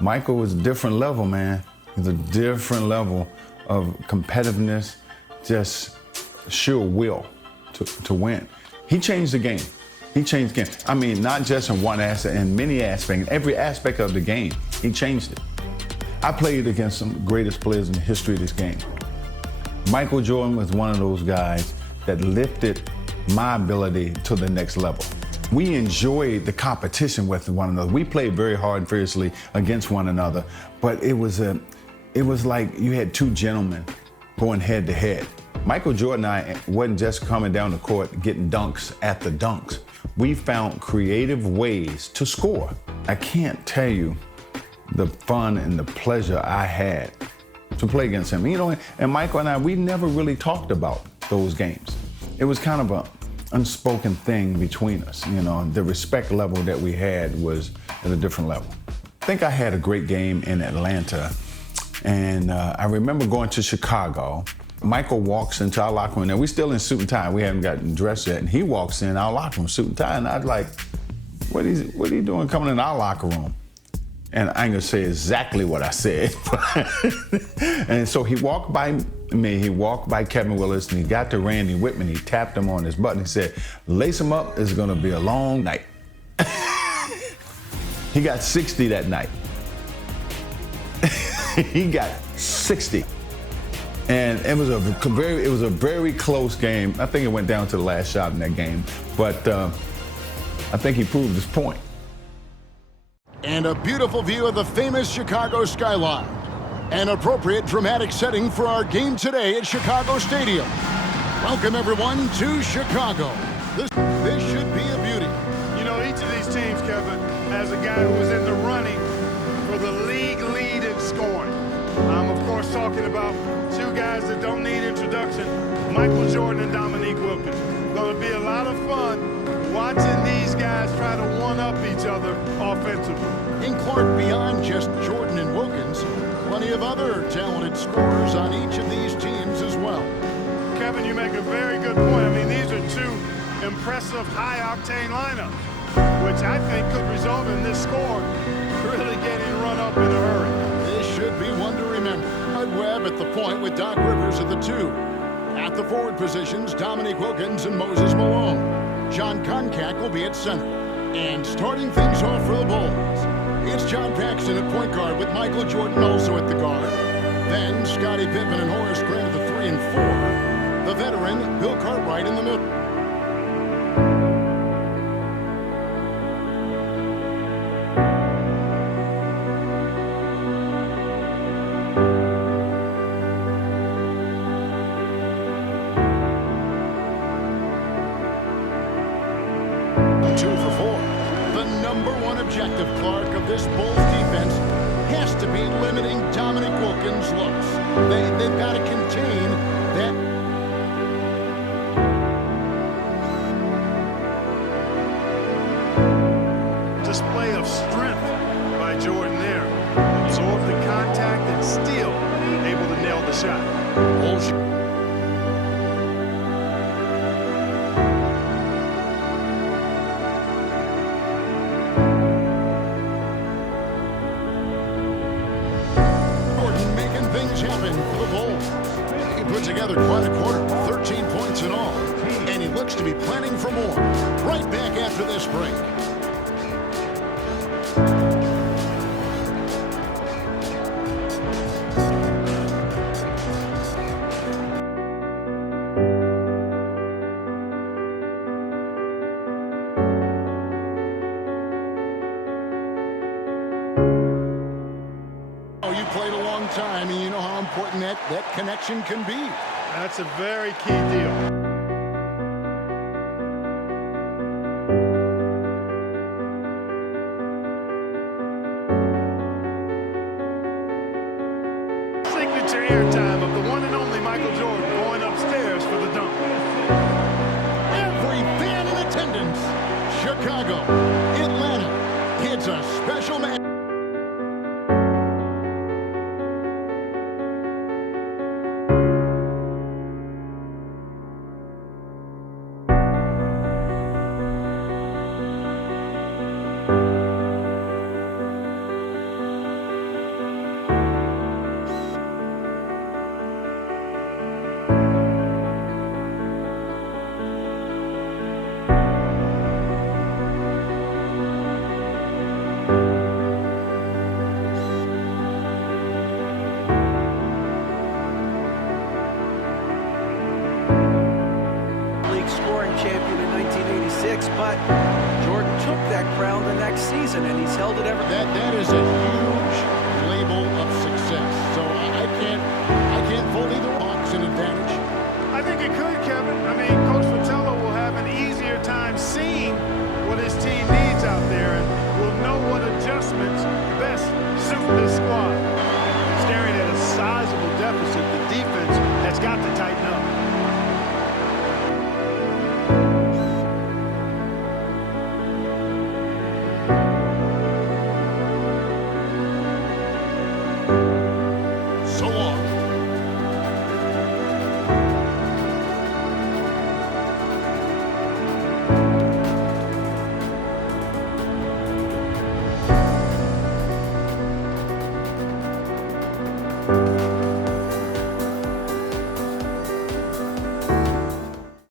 Michael was a different level, man. He's a different level of competitiveness, just sheer will to win. He changed the game. He changed the game. I mean, not just in one aspect, in many aspects, every aspect of the game, he changed it. I played against some of the greatest players in the history of this game. Michael Jordan was one of those guys that lifted my ability to the next level. We enjoyed the competition with one another. We played very hard and fiercely against one another, but it was like you had two gentlemen going head to head. Michael Jordan and I wasn't just coming down the court getting dunks at the dunks. We found creative ways to score. I can't tell you the fun and the pleasure I had to play against him. You know, and Michael and I, we never really talked about those games. It was kind of an unspoken thing between us. You know, the respect level that we had was at a different level. I think I had a great game in Atlanta, and I remember going to Chicago. Michael walks into our locker room, and we're still in suit and tie. We haven't gotten dressed yet, and he walks in our locker room, suit and tie, and I was like, what are you doing coming in our locker room? And I ain't gonna say exactly what I said. And so he walked by me, he walked by Kevin Willis, and he got to Randy Whitman, he tapped him on his butt, and he said, lace him up, it's gonna be a long night. He got 60 that night. He got 60. And it was a very close game. I think it went down to the last shot in that game, but I think he proved his point. And a beautiful view of the famous Chicago skyline. An appropriate dramatic setting for our game today at Chicago Stadium. Welcome everyone to Chicago. This should be a beauty. You know, each of these teams, Kevin, has a guy who was in the running for the league lead in scoring. I'm of course talking about two guys that don't need introduction, Michael Jordan and Dominique Wilkins. Gonna be a lot of fun watching these guys try to one-up each other offensively. In Clark, beyond just Jordan and Wilkins, plenty of other talented scorers on each of these teams as well. Kevin, you make a very good point. I mean, these are two impressive high-octane lineups, which I think could result in this score really getting run up in a hurry. This should be one to remember. Hud Webb at the point with Doc Rivers at the 2. At the forward positions, Dominique Wilkins and Moses Malone. John Koncak will be at center. And starting things off for the Bulls, it's John Paxson at point guard with Michael Jordan also at the guard. Then Scottie Pippen and Horace Grant at the 3 and 4. The veteran, Bill Cartwright in the middle. Objective, Clark, of this Bulls defense has to be limiting Dominique Wilkins' looks. They've got to contain that. Display of strength by Jordan there. Absorbed the contact and still able to nail the shot. Bulls. Together quite a quarter, 13 points in all, and he looks to be planning for more. Right back after this break. You played a long time, and you know how important that connection can be. That's a very key deal. Signature airtime of the one and only Michael Jordan going upstairs for the dunk. Every fan in attendance. Chicago, Atlanta. It's a special match. 6, but Jordan took that crown the next season, and he's held it ever. That is a huge label of success. So I can't fault either Hawks an advantage. I think it could, Kevin. I mean, Coach Vitello will have an easier time seeing what his team needs out there, and will know what adjustments best suit this